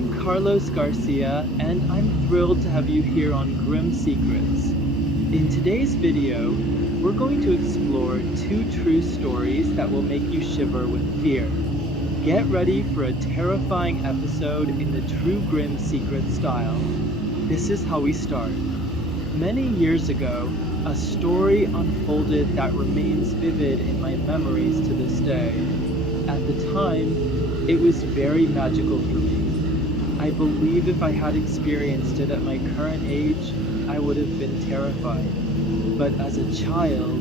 I'm Carlos Garcia, and I'm thrilled to have you here on Grim Secrets. In today's video, we're going to explore two true stories that will make you shiver with fear. Get ready for a terrifying episode in the true Grim Secrets style. This is how we start. Many years ago, a story unfolded that remains vivid in my memories to this day. At the time, it was very magical for me. I believe if I had experienced it at my current age, I would have been terrified. But as a child,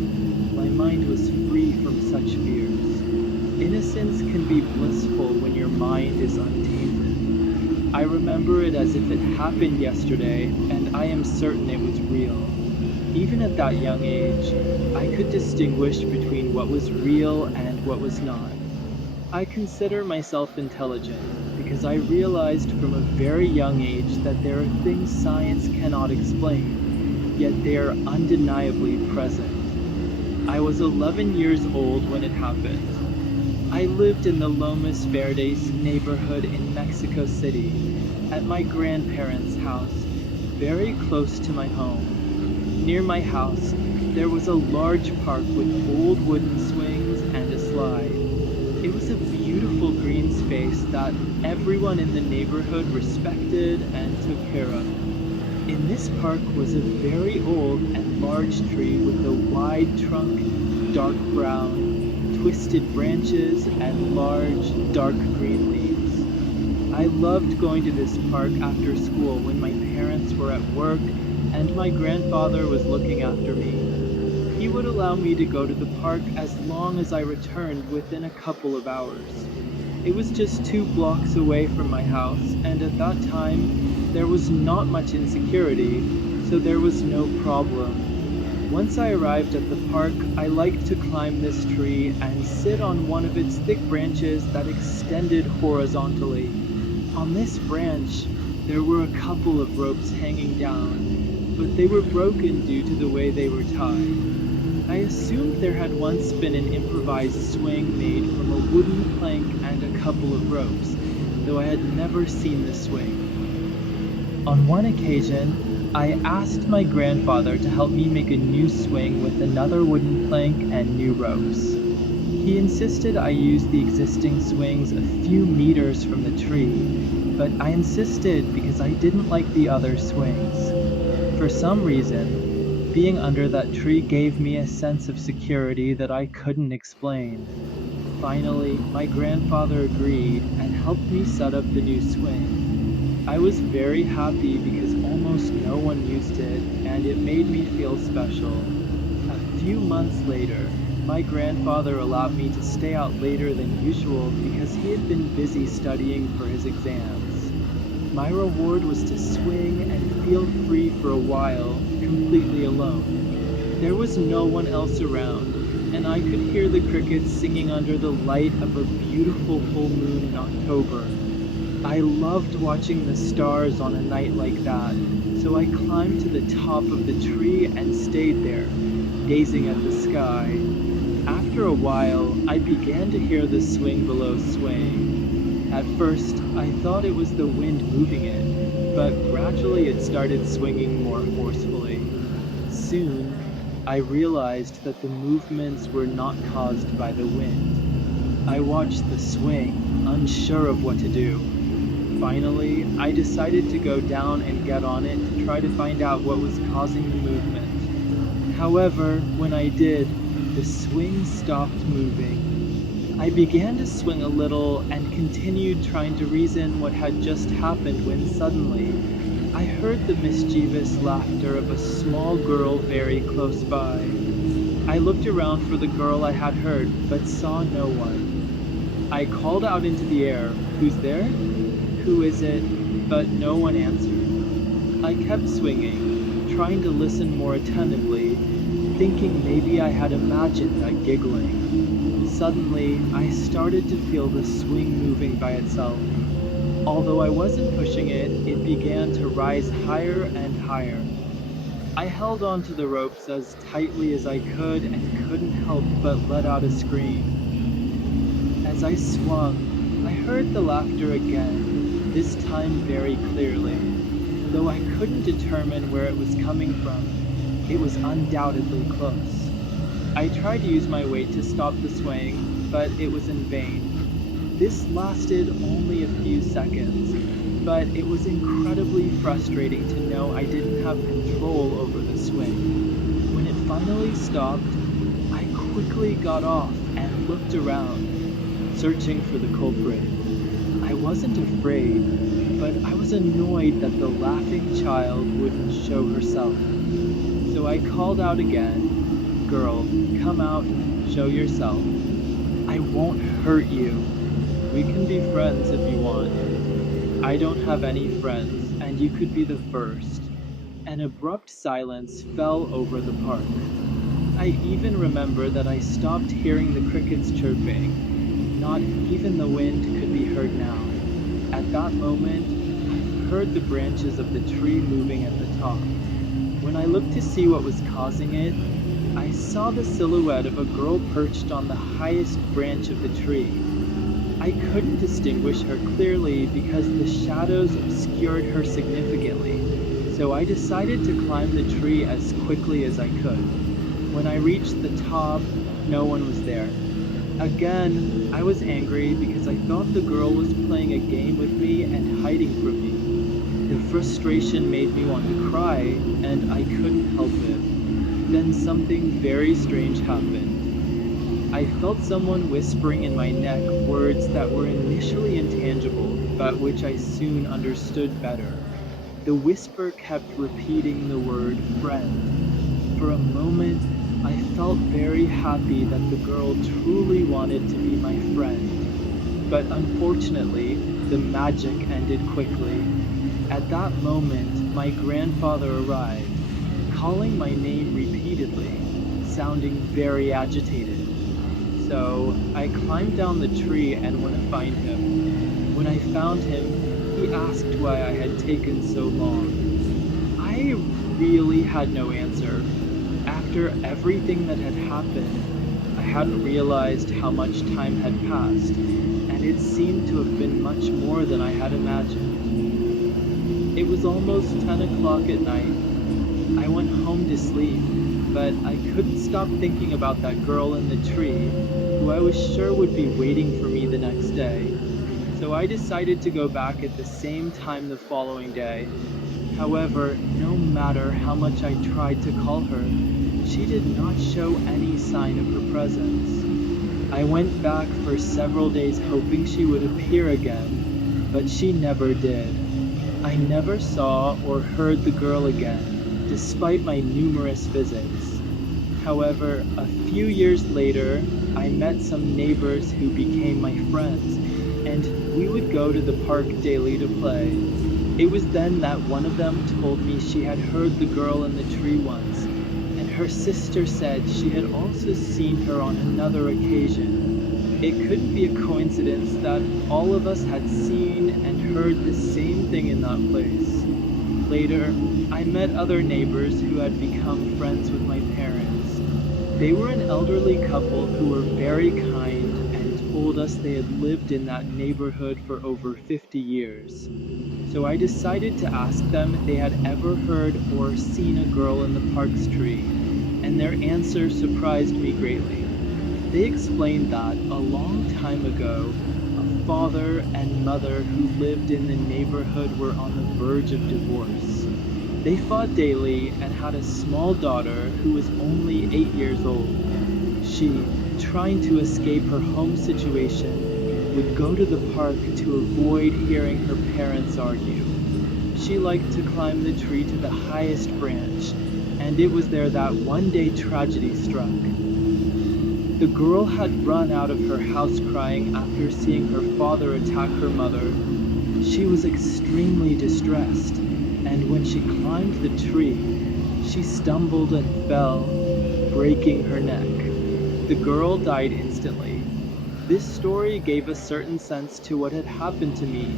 my mind was free from such fears. Innocence can be blissful when your mind is untainted. I remember it as if it happened yesterday, and I am certain it was real. Even at that young age, I could distinguish between what was real and what was not. I consider myself intelligent because I realized from a very young age that there are things science cannot explain, yet they are undeniably present. I was 11 years old when it happened. I lived in the Lomas Verdes neighborhood in Mexico City, at my grandparents' house, very close to my home. Near my house, there was a large park with old wooden swings and a slide. It was a beautiful green space that everyone in the neighborhood respected and took care of. In this park was a very old and large tree with a wide trunk, dark brown, twisted branches, and large, dark green leaves. I loved going to this park after school when my parents were at work and my grandfather was looking after me. He would allow me to go to the park as long as I returned within a couple of hours. It was just 2 blocks away from my house, and at that time, there was not much insecurity, so there was no problem. Once I arrived at the park, I liked to climb this tree and sit on one of its thick branches that extended horizontally. On this branch, there were a couple of ropes hanging down, but they were broken due to the way they were tied. I assumed there had once been an improvised swing made from a wooden plank and a couple of ropes, though I had never seen the swing. On one occasion, I asked my grandfather to help me make a new swing with another wooden plank and new ropes. He insisted I use the existing swings a few meters from the tree, but I insisted because I didn't like the other swings. For some reason, being under that tree gave me a sense of security that I couldn't explain. Finally, my grandfather agreed and helped me set up the new swing. I was very happy because almost no one used it, and it made me feel special. A few months later, my grandfather allowed me to stay out later than usual because he had been busy studying for his exams. My reward was to swing and feel free for a while, completely alone. There was no one else around, and I could hear the crickets singing under the light of a beautiful full moon in October. I loved watching the stars on a night like that, so I climbed to the top of the tree and stayed there, gazing at the sky. After a while, I began to hear the swing below swaying. At first, I thought it was the wind moving it, but gradually it started swinging more forcefully. Soon, I realized that the movements were not caused by the wind. I watched the swing, unsure of what to do. Finally, I decided to go down and get on it to try to find out what was causing the movement. However, when I did, the swing stopped moving. I began to swing a little and continued trying to reason what had just happened when suddenly, I heard the mischievous laughter of a small girl very close by. I looked around for the girl I had heard, but saw no one. I called out into the air, "Who's there? Who is it?" But no one answered. I kept swinging, trying to listen more attentively, thinking maybe I had imagined that giggling. Suddenly, I started to feel the swing moving by itself. Although I wasn't pushing it, it began to rise higher and higher. I held on to the ropes as tightly as I could and couldn't help but let out a scream. As I swung, I heard the laughter again, this time very clearly. Though I couldn't determine where it was coming from, it was undoubtedly close. I tried to use my weight to stop the swaying, but it was in vain. This lasted only a few seconds, but it was incredibly frustrating to know I didn't have control over the swing. When it finally stopped, I quickly got off and looked around, searching for the culprit. I wasn't afraid, but I was annoyed that the laughing child wouldn't show herself. So I called out again, "Girl, come out, show yourself. I won't hurt you. We can be friends if you want. I don't have any friends, and you could be the first." An abrupt silence fell over the park. I even remember that I stopped hearing the crickets chirping. Not even the wind could be heard now. At that moment, I heard the branches of the tree moving at the top. When I looked to see what was causing it, I saw the silhouette of a girl perched on the highest branch of the tree. I couldn't distinguish her clearly because the shadows obscured her significantly, so I decided to climb the tree as quickly as I could. When I reached the top, no one was there. Again, I was angry because I thought the girl was playing a game with me and hiding from me. The frustration made me want to cry, and I couldn't help it. Then something very strange happened. I felt someone whispering in my neck words that were initially intangible, but which I soon understood better. The whisper kept repeating the word friend. For a moment, I felt very happy that the girl truly wanted to be my friend. But unfortunately, the magic ended quickly. At that moment, my grandfather arrived, calling my name repeatedly, sounding very agitated. So I climbed down the tree and went to find him. When I found him, he asked why I had taken so long. I really had no answer. After everything that had happened, I hadn't realized how much time had passed, and it seemed to have been much more than I had imagined. It was almost 10 o'clock at night. I went home to sleep, but I couldn't stop thinking about that girl in the tree, who I was sure would be waiting for me the next day. So I decided to go back at the same time the following day. However, no matter how much I tried to call her, she did not show any sign of her presence. I went back for several days hoping she would appear again, but she never did. I never saw or heard the girl again, despite my numerous visits. However, a few years later, I met some neighbors who became my friends, and we would go to the park daily to play. It was then that one of them told me she had heard the girl in the tree once, and her sister said she had also seen her on another occasion. It couldn't be a coincidence that all of us had seen and heard the same thing in that place. Later, I met other neighbors who had become friends with my parents. They were an elderly couple who were very kind and told us they had lived in that neighborhood for over 50 years. So I decided to ask them if they had ever heard or seen a girl in the park's tree, and their answer surprised me greatly. They explained that a long time ago, a father and mother who lived in the neighborhood were on the verge of divorce. They fought daily and had a small daughter who was only 8 years old. She, trying to escape her home situation, would go to the park to avoid hearing her parents argue. She liked to climb the tree to the highest branch, and it was there that one day tragedy struck. The girl had run out of her house crying after seeing her father attack her mother. She was extremely distressed, and when she climbed the tree, she stumbled and fell, breaking her neck. The girl died instantly. This story gave a certain sense to what had happened to me,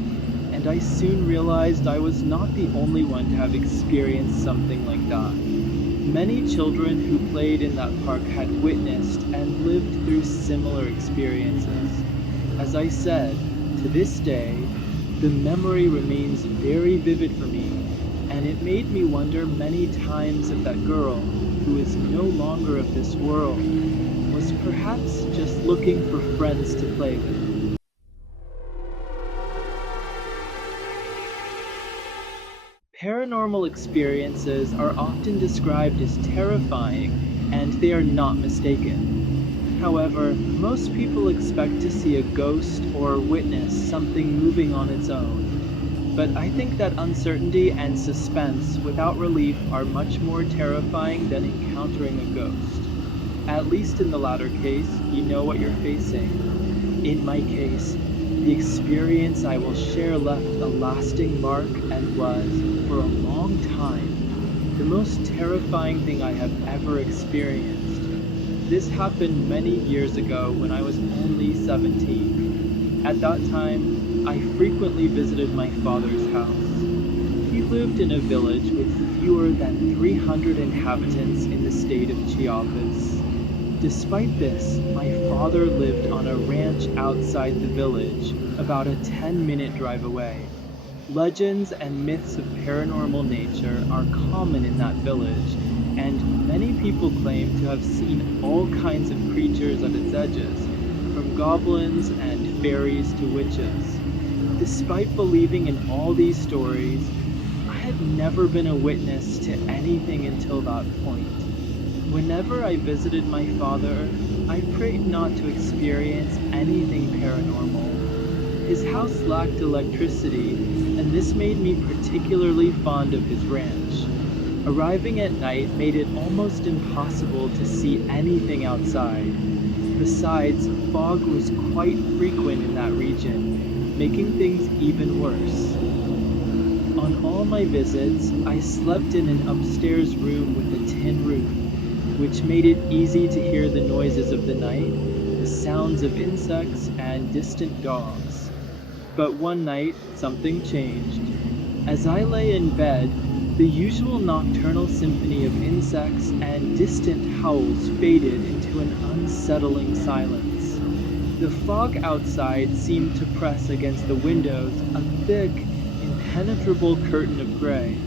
and I soon realized I was not the only one to have experienced something like that. Many children who played in that park had witnessed and lived through similar experiences. As I said, to this day, The memory remains very vivid for me, and it made me wonder many times if that girl, who is no longer of this world, was perhaps just looking for friends to play with. Paranormal experiences are often described as terrifying, and they are not mistaken. However, most people expect to see a ghost or witness something moving on its own. But I think that uncertainty and suspense without relief are much more terrifying than encountering a ghost. At least in the latter case, you know what you're facing. In my case, the experience I will share left a lasting mark and was, for a long time, the most terrifying thing I have ever experienced. This happened many years ago when I was only 17. At that time, I frequently visited my father's house. He lived in a village with fewer than 300 inhabitants in the state of Chiapas. Despite this, my father lived on a ranch outside the village, about a 10-minute drive away. Legends and myths of paranormal nature are common in that village, and many people claim to have seen all kinds of creatures at its edges, from goblins and fairies to witches. Despite believing in all these stories, I had never been a witness to anything until that point. Whenever I visited my father, I prayed not to experience anything paranormal. His house lacked electricity, and this made me particularly fond of his ranch. Arriving at night made it almost impossible to see anything outside. Besides, fog was quite frequent in that region, making things even worse. On all my visits, I slept in an upstairs room with a tin roof, which made it easy to hear the noises of the night, the sounds of insects, and distant dogs. But one night, something changed. As I lay in bed, the usual nocturnal symphony of insects and distant howls faded into an unsettling silence. The fog outside seemed to press against the windows a thick, impenetrable curtain of gray.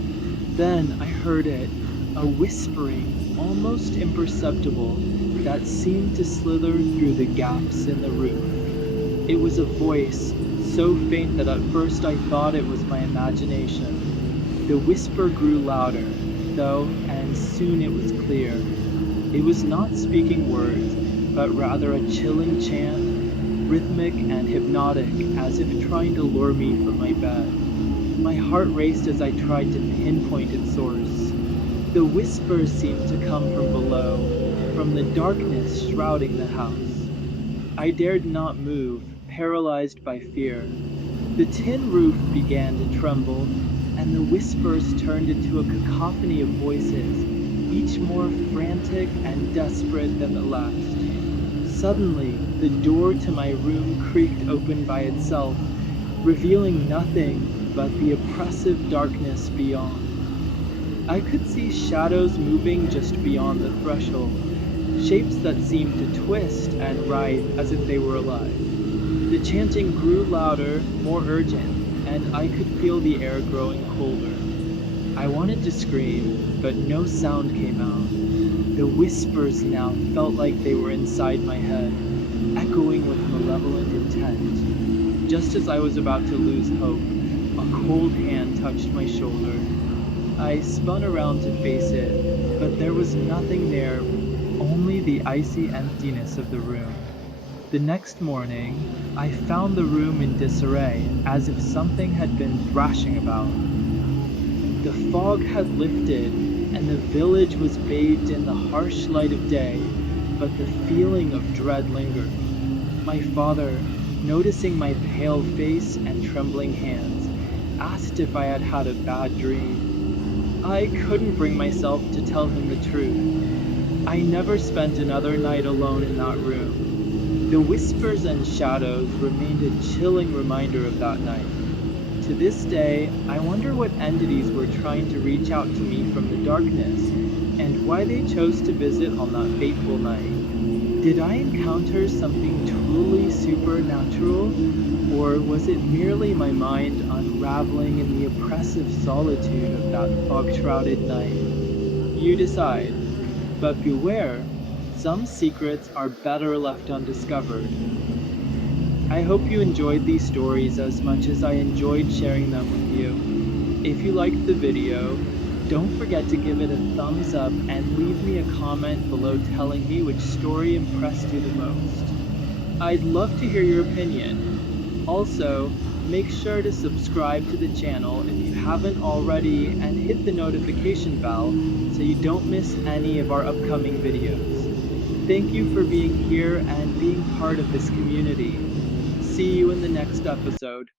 Then I heard it, a whispering, almost imperceptible, that seemed to slither through the gaps in the roof. It was a voice, so faint that at first I thought it was my imagination. The whisper grew louder, though, and soon it was clear. It was not speaking words, but rather a chilling chant, rhythmic and hypnotic, as if trying to lure me from my bed. My heart raced as I tried to pinpoint its source. The whispers seemed to come from below, from the darkness shrouding the house. I dared not move, paralyzed by fear. The tin roof began to tremble, and the whispers turned into a cacophony of voices, each more frantic and desperate than the last. Suddenly, the door to my room creaked open by itself, revealing nothing but the oppressive darkness beyond. I could see shadows moving just beyond the threshold, shapes that seemed to twist and writhe as if they were alive. The chanting grew louder, more urgent, and I could feel the air growing colder. I wanted to scream, but no sound came out. The whispers now felt like they were inside my head, echoing with malevolent intent. Just as I was about to lose hope, a cold hand touched my shoulder. I spun around to face it, but there was nothing there, only the icy emptiness of the room. The next morning, I found the room in disarray, as if something had been thrashing about. The fog had lifted, and the village was bathed in the harsh light of day, but the feeling of dread lingered. My father, noticing my pale face and trembling hands, asked if I had had a bad dream. I couldn't bring myself to tell him the truth. I never spent another night alone in that room. The whispers and shadows remained a chilling reminder of that night. To this day, I wonder what entities were trying to reach out to me from the darkness, and why they chose to visit on that fateful night. Did I encounter something truly supernatural, or was it merely my mind unraveling in the oppressive solitude of that fog-shrouded night? You decide, but beware, some secrets are better left undiscovered. I hope you enjoyed these stories as much as I enjoyed sharing them with you. If you liked the video, don't forget to give it a thumbs up and leave me a comment below telling me which story impressed you the most. I'd love to hear your opinion. Also, make sure to subscribe to the channel if you haven't already and hit the notification bell so you don't miss any of our upcoming videos. Thank you for being here and being part of this community. See you in the next episode.